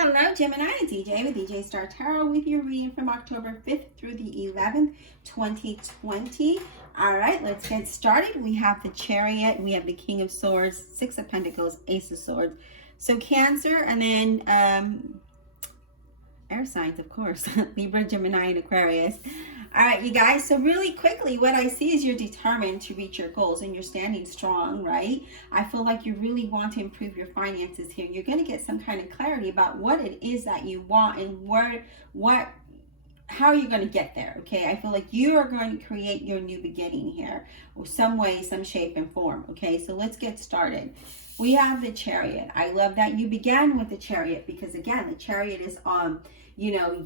Hello, Gemini. DJ with DJ Star Tarot with your reading from October 5th through the 11th, 2020. All right, let's get started. We have the Chariot. We have the King of Swords, Six of Pentacles, Ace of Swords. So Cancer, and then air signs, of course. Libra, Gemini, and Aquarius. All right, you guys, so really quickly, what I see is you're determined to reach your goals and you're standing strong, right? I feel like you really want to improve your finances here. You're going to get some kind of clarity about what it is that you want and how are you going to get there, okay? I feel like you are going to create your new beginning here, or some way, some shape and form, okay? So let's get started. We have the Chariot. I love that you began with the Chariot because, again, the Chariot is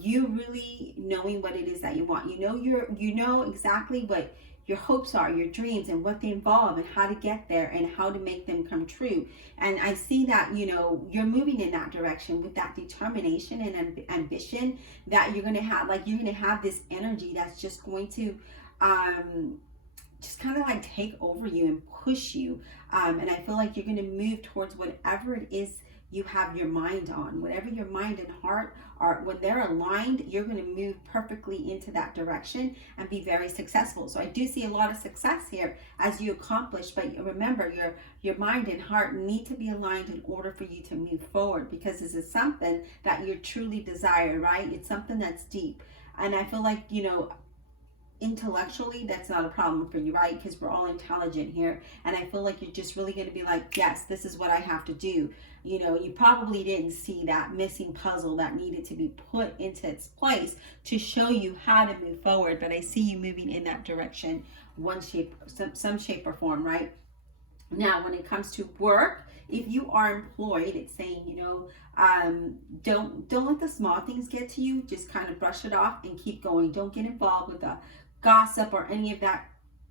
you really knowing what it is that you want. You know exactly what your hopes are, your dreams, and what they involve, and how to get there, and how to make them come true. And I see that, you're moving in that direction with that determination and ambition that you're going to have. Like, you're going to have this energy that's just going to just kind of like take over you and push you. And I feel like you're going to move towards whatever it is you have your mind on. Whatever your mind and heart are, when they're aligned, you're going to move perfectly into that direction and be very successful. So I do see a lot of success here as you accomplish, but remember, your mind and heart need to be aligned in order for you to move forward, because this is something that you truly desire, right? It's something that's deep. And I feel like, intellectually, that's not a problem for you, right? Because we're all intelligent here. And I feel like you're just really going to be like, yes, this is what I have to do. You probably didn't see that missing puzzle that needed to be put into its place to show you how to move forward. But I see you moving in that direction, some shape or form, right? Now, when it comes to work, if you are employed, it's saying, don't let the small things get to you. Just kind of brush it off and keep going. Don't get involved with the gossip or any of that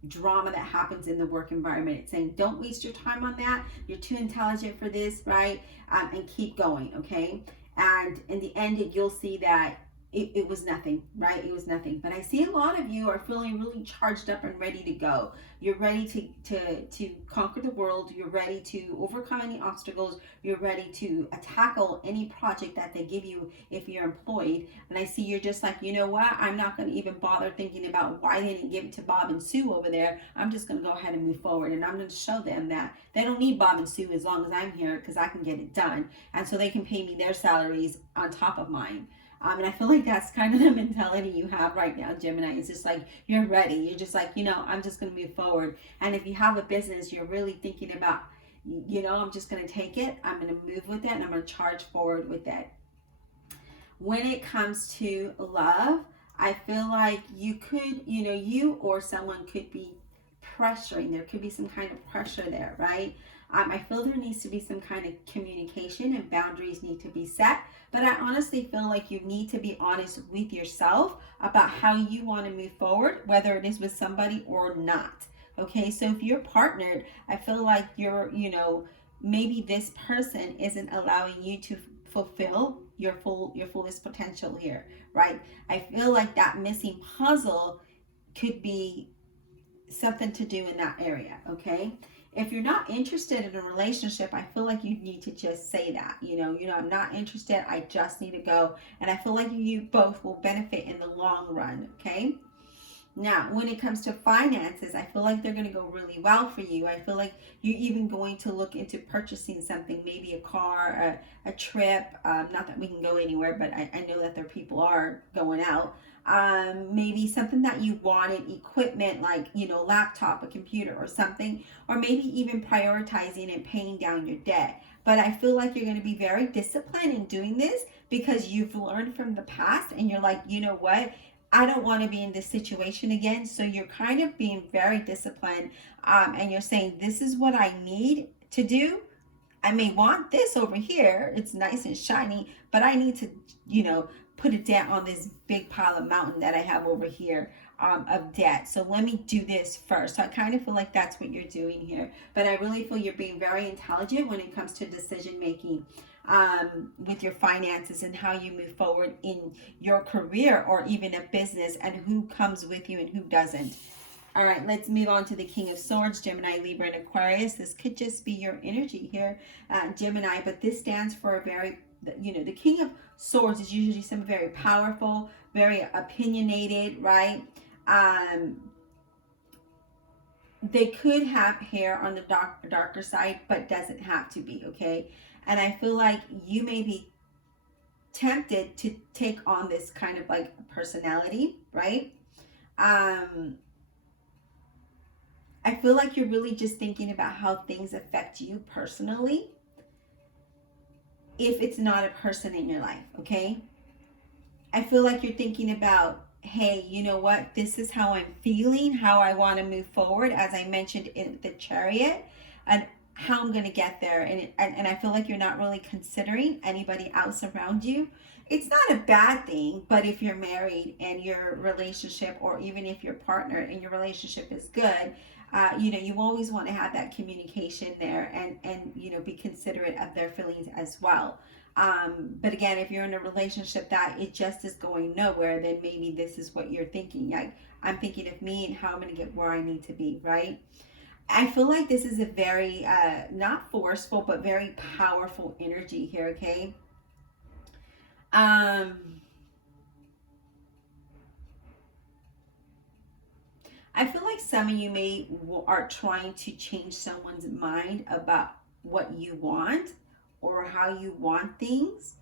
drama that happens in the work environment. It's saying don't waste your time on that. You're too intelligent for this, right? And keep going, okay? And in the end, you'll see that it was nothing, right? It was nothing. But I see a lot of you are feeling really charged up and ready to go. You're ready to conquer the world. You're ready to overcome any obstacles. You're ready to tackle any project that they give you if you're employed. And I see you're just like, you know what? I'm not going to even bother thinking about why they didn't give it to Bob and Sue over there. I'm just going to go ahead and move forward. And I'm going to show them that they don't need Bob and Sue as long as I'm here, because I can get it done. And so they can pay me their salaries on top of mine. And I feel like that's kind of the mentality you have right now, Gemini. It's just like you're ready. You're just like, I'm just going to move forward. And if you have a business, you're really thinking about, I'm just going to take it. I'm going to move with it, and I'm going to charge forward with it. When it comes to love, I feel like you could, you or someone could be pressuring. There could be some kind of pressure there, right? I feel there needs to be some kind of communication, and boundaries need to be set. But I honestly feel like you need to be honest with yourself about how you want to move forward, whether it is with somebody or not. Okay, so if you're partnered, I feel like you're, maybe this person isn't allowing you to fulfill your fullest potential here, right? I feel like that missing puzzle could be something to do in that area, okay? If you're not interested in a relationship, I feel like you need to just say that, I'm not interested. I just need to go. And I feel like you both will benefit in the long run, okay? Now, when it comes to finances, I feel like they're going to go really well for you. I feel like you're even going to look into purchasing something, maybe a car, a trip. Not that we can go anywhere, but I know that there people are going out. Maybe something that you wanted, equipment like, laptop, a computer or something, or maybe even prioritizing and paying down your debt. But I feel like you're going to be very disciplined in doing this because you've learned from the past, and you're like, you know what? I don't want to be in this situation again. So you're kind of being very disciplined, and you're saying, this is what I need to do. I may want this over here. It's nice and shiny, but I need to, put it down on this big pile of mountain that I have over here of debt. So let me do this first. So I kind of feel like that's what you're doing here. But I really feel you're being very intelligent when it comes to decision making with your finances and how you move forward in your career or even a business, and who comes with you and who doesn't. All right, let's move on to the King of Swords, Gemini, Libra, and Aquarius. This could just be your energy here, Gemini, but this stands for a very the King of Swords is usually something very powerful, very opinionated, right? They could have hair on the darker side, but doesn't have to be, okay? And I feel like you may be tempted to take on this kind of like personality, right? I feel like you're really just thinking about how things affect you personally if it's not a person in your life, okay? I feel like you're thinking about, hey, you know what? This is how I'm feeling, how I want to move forward, as I mentioned in the Chariot, and how I'm going to get there. And I feel like you're not really considering anybody else around you. It's not a bad thing, but if you're married and your relationship, or even if your partner and your relationship is good, you always want to have that communication there, and be considerate of their feelings as well. But again, if you're in a relationship that it just is going nowhere, then maybe this is what you're thinking. Like, I'm thinking of me and how I'm going to get where I need to be, right? I feel like this is a very, not forceful, but very powerful energy here, okay? I feel like some of you are trying to change someone's mind about what you want or how you want things,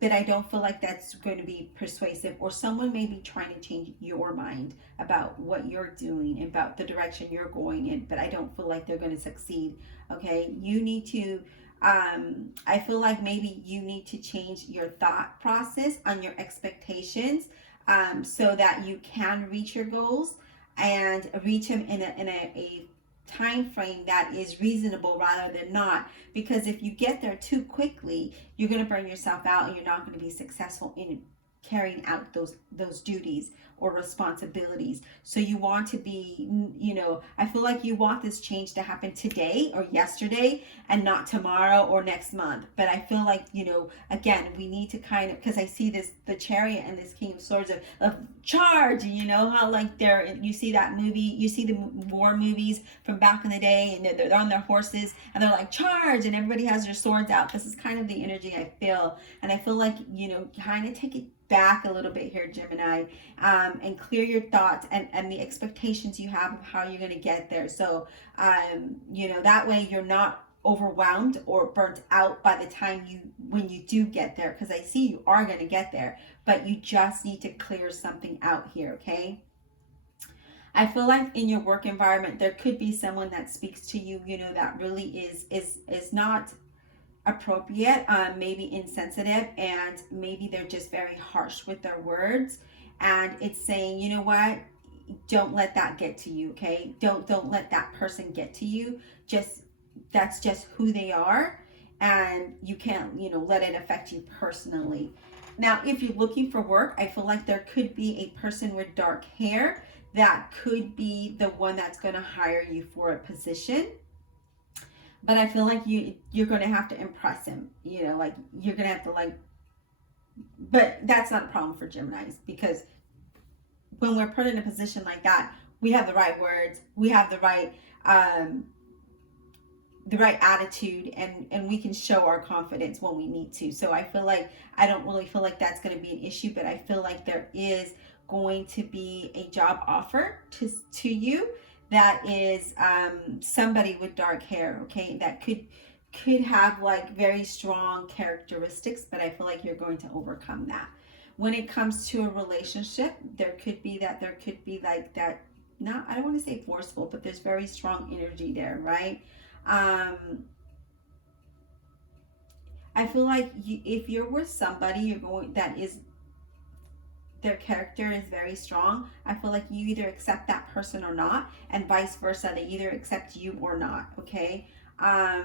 but I don't feel like that's going to be persuasive. Or someone may be trying to change your mind about what you're doing, about the direction you're going in, but I don't feel like they're going to succeed, okay? You need to, I feel like maybe you need to change your thought process on your expectations, so that you can reach your goals and reach them in a time frame that is reasonable rather than not. Because if you get there too quickly, you're going to burn yourself out and you're not going to be successful in carrying out those duties or responsibilities. So you want to be, I feel like you want this change to happen today or yesterday and not tomorrow or next month. But I feel like, again, we need to kind of, because I see the Chariot and this King of Swords of charge, how like you see that movie, you see the war movies from back in the day, and they're on their horses and they're like charge, and everybody has their swords out. This is kind of the energy I feel. And I feel like, kind of take it back a little bit here, Gemini, and clear your thoughts and the expectations you have of how you're going to get there. So, that way you're not overwhelmed or burnt out by the time when you do get there, because I see you are going to get there, but you just need to clear something out here, okay? I feel like in your work environment, there could be someone that speaks to you, that really is not appropriate, maybe insensitive, and maybe they're just very harsh with their words, and it's saying, you know what, don't let that get to you, okay? Don't let that person get to you. That's just who they are, and you can't, let it affect you personally. Now, if you're looking for work, I feel like there could be a person with dark hair that could be the one that's going to hire you for a position. But I feel like you're going to have to impress him, like you're going to have to but that's not a problem for Geminis, because when we're put in a position like that, we have the right words, we have the right attitude, and we can show our confidence when we need to. So I feel like, I don't really feel like that's going to be an issue, but I feel like there is going to be a job offer to you that is somebody with dark hair, okay, that could have like very strong characteristics, but I feel like you're going to overcome that. When it comes to a relationship, there could be like that, not, I don't want to say forceful, but there's very strong energy there, right? I feel like if you're with somebody their character is very strong, I feel like you either accept that person or not, and vice versa. They either accept you or not, okay? I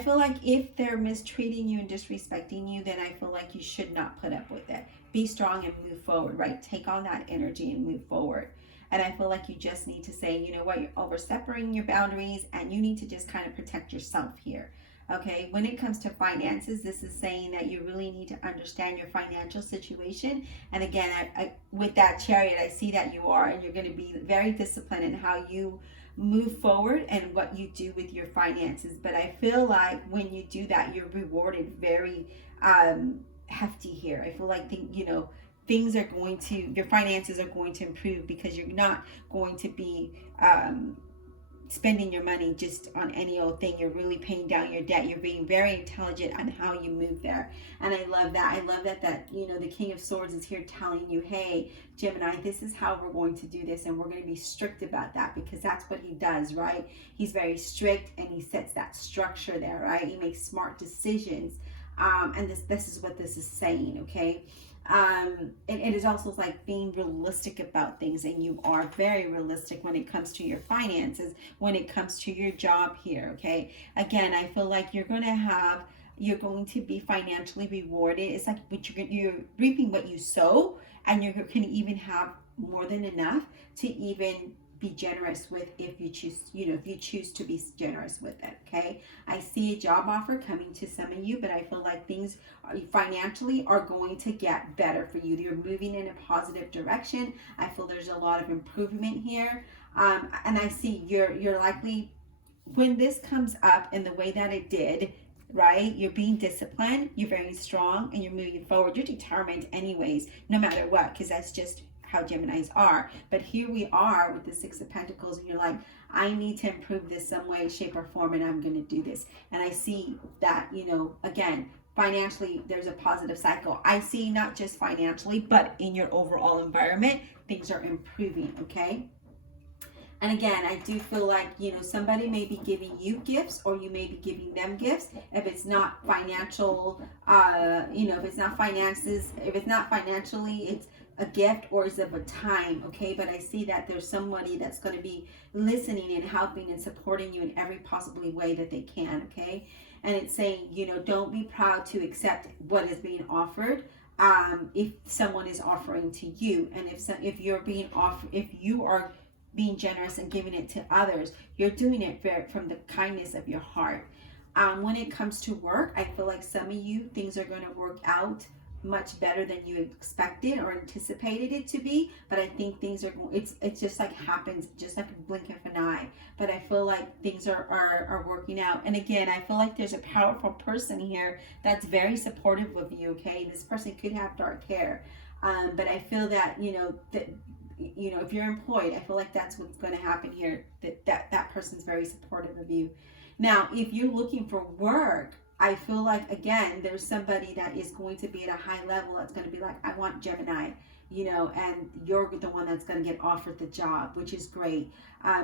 feel like if they're mistreating you and disrespecting you, then I feel like you should not put up with it. Be strong and move forward, right? Take on that energy and move forward. And I feel like you just need to say, you know what, you're overstepping your boundaries, and you need to just kind of protect yourself here. Okay, when it comes to finances, this is saying that you really need to understand your financial situation. And again, I with that Chariot, I see that you are, and you're going to be very disciplined in how you move forward and what you do with your finances. But I feel like when you do that, you're rewarded very hefty here. I feel like things are going to, your finances are going to improve because you're not going to be spending your money just on any old thing. You're really paying down your debt. You're being very intelligent on how you move there. And I love that. I love that the King of Swords is here telling you, hey, Gemini, this is how we're going to do this, and we're going to be strict about that, because that's what he does, right? He's very strict, and he sets that structure there, right? He makes smart decisions. And this is what this is saying, okay? It is also like being realistic about things, and you are very realistic when it comes to your finances, when it comes to your job here, okay? Again, I feel like you're going to be financially rewarded. It's like you're reaping what you sow, and you're going to even have more than enough to even be generous with, if you choose to be generous with it, okay? I see a job offer coming to some of you, but I feel like things financially are going to get better for you. You're moving in a positive direction. I feel there's a lot of improvement here. And I see you're likely, when this comes up in the way that it did, right? You're being disciplined, you're very strong, and you're moving forward. You're determined anyways, no matter what, because that's just how Geminis are. But here we are with the Six of Pentacles, and you're like, I need to improve this some way, shape, or form, and I'm going to do this. And I see that, again, financially, there's a positive cycle. I see not just financially, but in your overall environment, things are improving, okay? And again, I do feel like, somebody may be giving you gifts, or you may be giving them gifts. If it's not financial, if it's not finances, if it's not financially, it's a gift, or is of a time, okay? But I see that there's somebody that's going to be listening and helping and supporting you in every possible way that they can, okay? And it's saying, don't be proud to accept what is being offered. If someone is offering to you, and if you're being offered, if you are being generous and giving it to others, you're doing it from the kindness of your heart. When it comes to work, I feel like some of you, things are going to work out much better than you expected or anticipated it to be. But I think things are, it's just like happens, just like a blink of an eye. But I feel like things are working out. And again, I feel like there's a powerful person here that's very supportive of you, okay? This person could have dark hair. But I feel that, if you're employed, I feel like that's what's going to happen here, that person's very supportive of you. Now, if you're looking for work, I feel like, again, there's somebody that is going to be at a high level that's going to be like, I want Gemini, and you're the one that's going to get offered the job, which is great.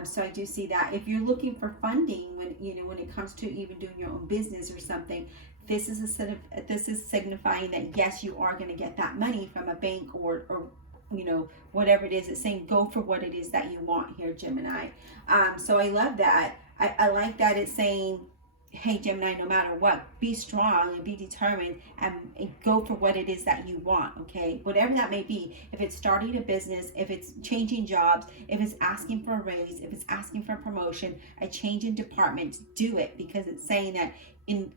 So I do see that. If you're looking for funding, when it comes to even doing your own business or something, this is signifying that, yes, you are going to get that money from a bank or whatever it is. It's saying go for what it is that you want here, Gemini. So I love that. I like that it's saying, hey, Gemini, no matter what, be strong and be determined and go for what it is that you want, okay? Whatever that may be. If it's starting a business, if it's changing jobs, if it's asking for a raise, if it's asking for a promotion, a change in departments, do it, because it's saying that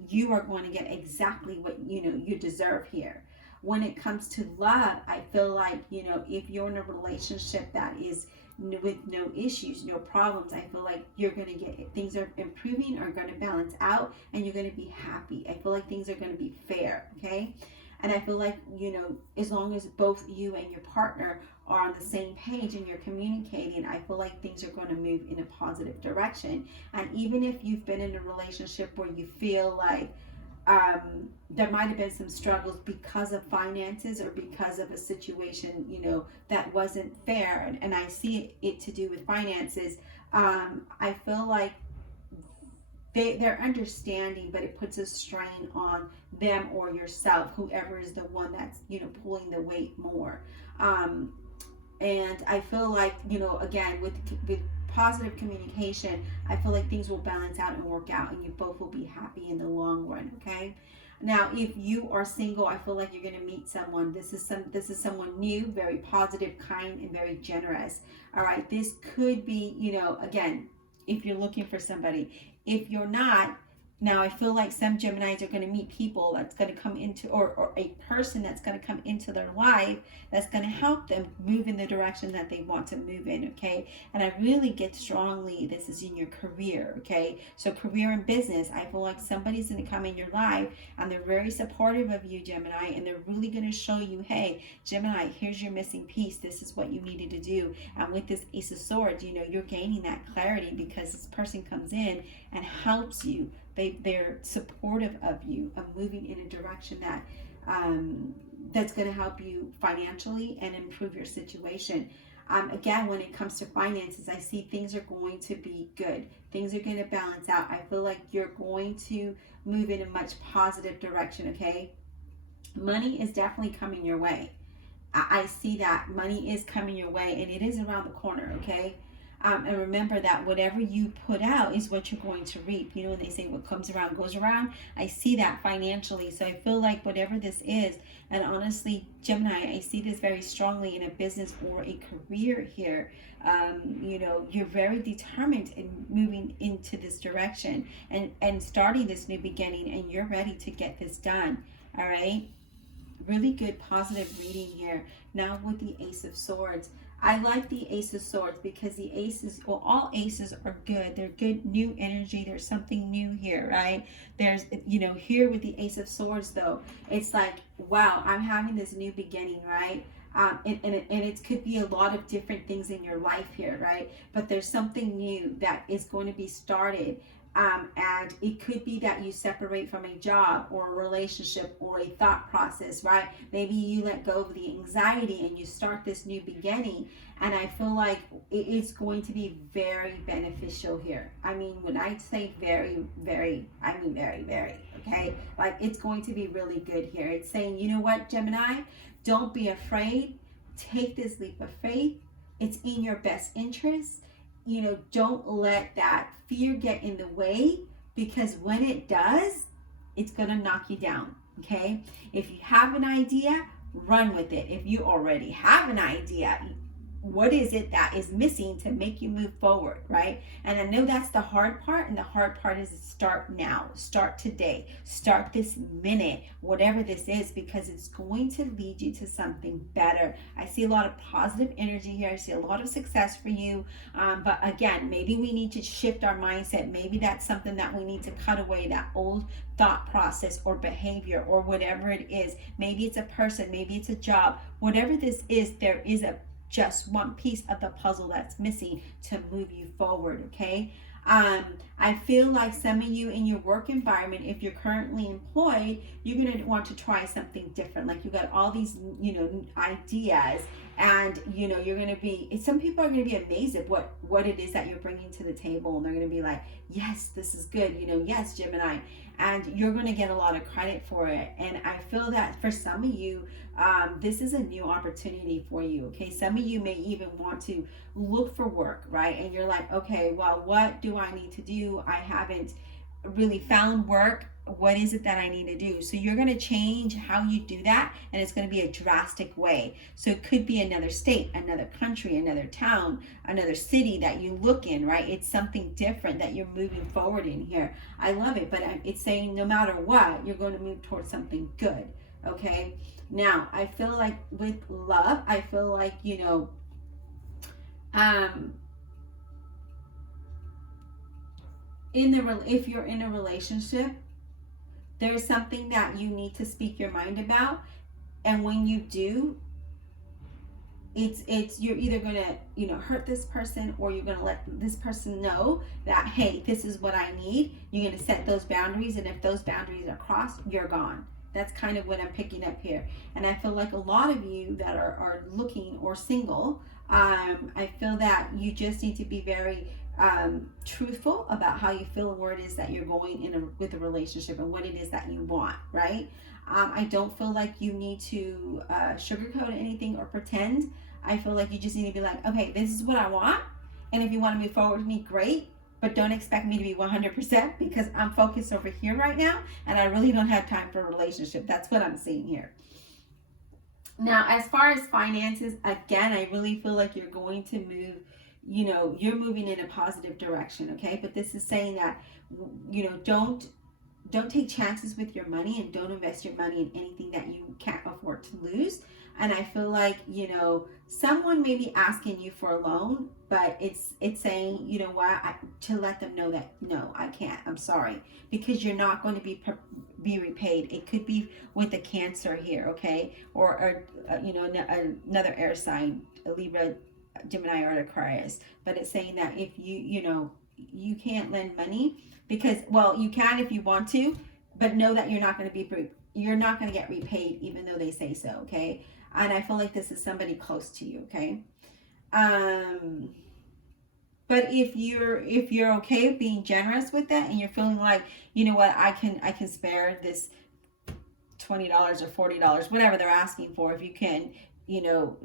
you are going to get exactly what you deserve here. When it comes to love, I feel like, if you're in a relationship that is with no issues, no problems, I feel like you're going to get, things are improving, are going to balance out, and you're going to be happy. I feel like things are going to be fair, okay? And I feel like, as long as both you and your partner are on the same page and you're communicating, I feel like things are going to move in a positive direction. And even if you've been in a relationship where you feel like there might have been some struggles because of finances or because of a situation, that wasn't fair, and I see it to do with finances. I feel like they're understanding, but it puts a strain on them or yourself, whoever is the one that's, pulling the weight more. And I feel like, again, with positive communication, I feel like things will balance out and work out, and you both will be happy in the long run, okay? Now, if you are single, I feel like you're going to meet someone. This is someone new, very positive, kind, and very generous. All right, this could be, again, if you're looking for somebody. If you're not, Now, I feel like some Geminis are going to meet people that's going to come into, or a person that's going to come into their life that's going to help them move in the direction that they want to move in, okay? And I really get strongly, this is in your career, okay? So career and business, I feel like somebody's going to come in your life and they're very supportive of you, Gemini, and they're really going to show you, hey, Gemini, here's your missing piece. This is what you needed to do. And with this Ace of Swords, you know, you're gaining that clarity because this person comes in and helps you. They're supportive of you, of moving in a direction that that's going to help you financially and improve your situation. Again, when it comes to finances, I see things are going to be good. Things are going to balance out. I feel like you're going to move in a much positive direction, okay? Money is definitely coming your way. I see that money is coming your way, and it is around the corner, okay? And remember that whatever you put out is what you're going to reap. You know, when they say what comes around goes around, I see that financially. So I feel like whatever this is, and honestly, Gemini, I see this very strongly in a business or a career here. You know, you're very determined in moving into this direction and starting this new beginning, and you're ready to get this done. All right. Really good positive reading here. Now with the Ace of Swords. I like the Ace of Swords because the aces, well, all aces are good. They're good new energy. There's something new here, right? There's, you know, here with the Ace of Swords, though, it's like, wow, I'm having this new beginning, right? And it could be a lot of different things in your life here, right? But there's something new that is going to be started. And it could be that you separate from a job or a relationship or a thought process, right? Maybe you let go of the anxiety and you start this new beginning. And I feel like it's going to be very beneficial here. I mean, when I say very, very, I mean very, very, okay? Like, it's going to be really good here. It's saying, you know what, Gemini? Don't be afraid. Take this leap of faith. It's in your best interest. You know, don't let that fear get in the way, because when it does, it's going to knock you down, okay? If you have an idea, run with it. If you already have an idea, what is it that is missing to make you move forward, right? And I know that's the hard part, and the hard part is start now, start today, start this minute, whatever this is, because it's going to lead you to something better. I see a lot of positive energy here. I see a lot of success for you. But again, maybe we need to shift our mindset. Maybe that's something that we need to cut away, that old thought process or behavior or whatever it is. Maybe it's a person, maybe it's a job. Whatever this is, there is just one piece of the puzzle that's missing to move you forward, okay? I feel like some of you in your work environment, if you're currently employed, you're going to want to try something different. Like, you got all these, you know, ideas, and, you know, you're going to be, some people are going to be amazed at what it is that you're bringing to the table, and they're going to be like, yes, this is good, you know, yes, Gemini, and you're going to get a lot of credit for it. And I feel that for some of you, this is a new opportunity for you, okay? Some of you may even want to look for work, right? And you're like, okay, well, what do I need to do? I haven't really found work. What is it that I need to do? So you're going to change how you do that, and it's going to be a drastic way. So it could be another state, another country, another town, another city that you look in, right? It's something different that you're moving forward in here. I love it, but it's saying no matter what, you're going to move towards something good, okay? Now, I feel like with love, I feel like, you know, if you're in a relationship, there's something that you need to speak your mind about, and when you do, it's you're either gonna, you know, hurt this person, or you're gonna let this person know that, hey, this is what I need. You're gonna set those boundaries, and if those boundaries are crossed, you're gone. That's kind of what I'm picking up here. And I feel like a lot of you that are looking or single, I feel that you just need to be very truthful about how you feel and where it is that you're going with a relationship and what it is that you want, right? I don't feel like you need to sugarcoat anything or pretend. I feel like you just need to be like, okay, this is what I want, and if you want to move forward with me, great, but don't expect me to be 100% because I'm focused over here right now, and I really don't have time for a relationship. That's what I'm seeing here. Now, as far as finances, again, I really feel like you're going to move, you know, you're moving in a positive direction, okay? But this is saying that, you know, don't don't take chances with your money, and don't invest your money in anything that you can't afford to lose. And I feel like, you know, someone may be asking you for a loan, but it's saying, you know what, to let them know that no, I can't, I'm sorry, because you're not going to be repaid. It could be with a Cancer here, okay, or you know, another air sign, a Libra, Gemini, or Aquarius. But it's saying that if you know, you can't lend money, because, well, you can if you want to, but know that you're not going to get repaid, even though they say so, okay? And I feel like this is somebody close to you, okay? But if you're okay with being generous with that, and you're feeling like, you know what, I can spare this $20 or $40, whatever they're asking for, if you can, you know,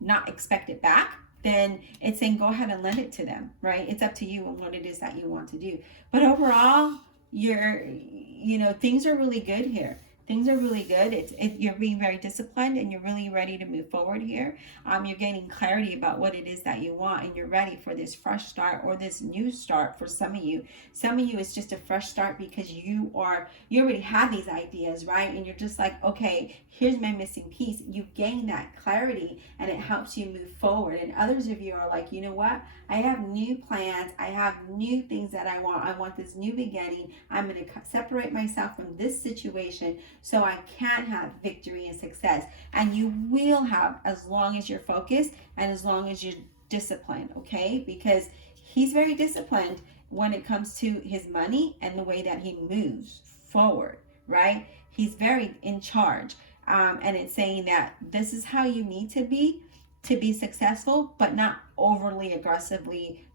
not expect it back, then it's saying go ahead and lend it to them, right? It's up to you and what it is that you want to do. But overall, you know, things are really good here. Things are really good. You're being very disciplined, and you're really ready to move forward here. You're gaining clarity about what it is that you want, and you're ready for this fresh start, or this new start for some of you. Some of you, it's just a fresh start because you already have these ideas, right? And you're just like, okay, here's my missing piece. You gain that clarity, and it helps you move forward. And others of you are like, you know what? I have new plans. I have new things that I want. I want this new beginning. I'm going to separate myself from this situation so I can have victory and success. And you will have, as long as you're focused and as long as you're disciplined, okay? Because he's very disciplined when it comes to his money and the way that he moves forward, right? He's very in charge. And it's saying that this is how you need to be successful, but not overly aggressively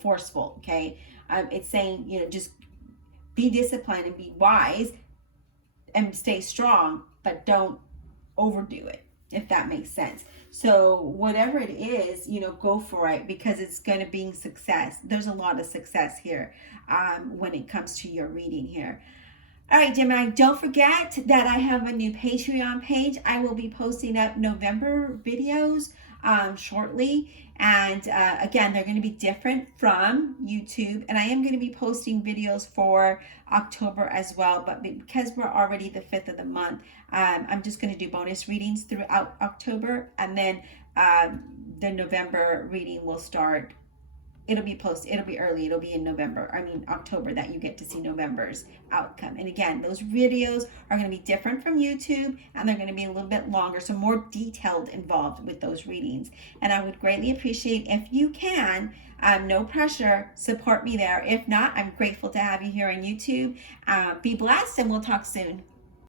forceful, okay? It's saying, you know, just be disciplined and be wise and stay strong, but don't overdo it, if that makes sense. So whatever it is, you know, go for it, because it's going to be success. There's a lot of success here when it comes to your reading here. All right, Gemini, don't forget that I have a new Patreon page. I will be posting up November videos shortly. And again, they're going to be different from YouTube. And I am going to be posting videos for October as well. But because we're already the 5th of the month, I'm just going to do bonus readings throughout October. And then the November reading will start. It'll be early. It'll be in October, that you get to see November's outcome. And again, those videos are going to be different from YouTube, and they're going to be a little bit longer, so more detailed involved with those readings. And I would greatly appreciate if you can, no pressure, support me there. If not, I'm grateful to have you here on YouTube. Be blessed, and we'll talk soon.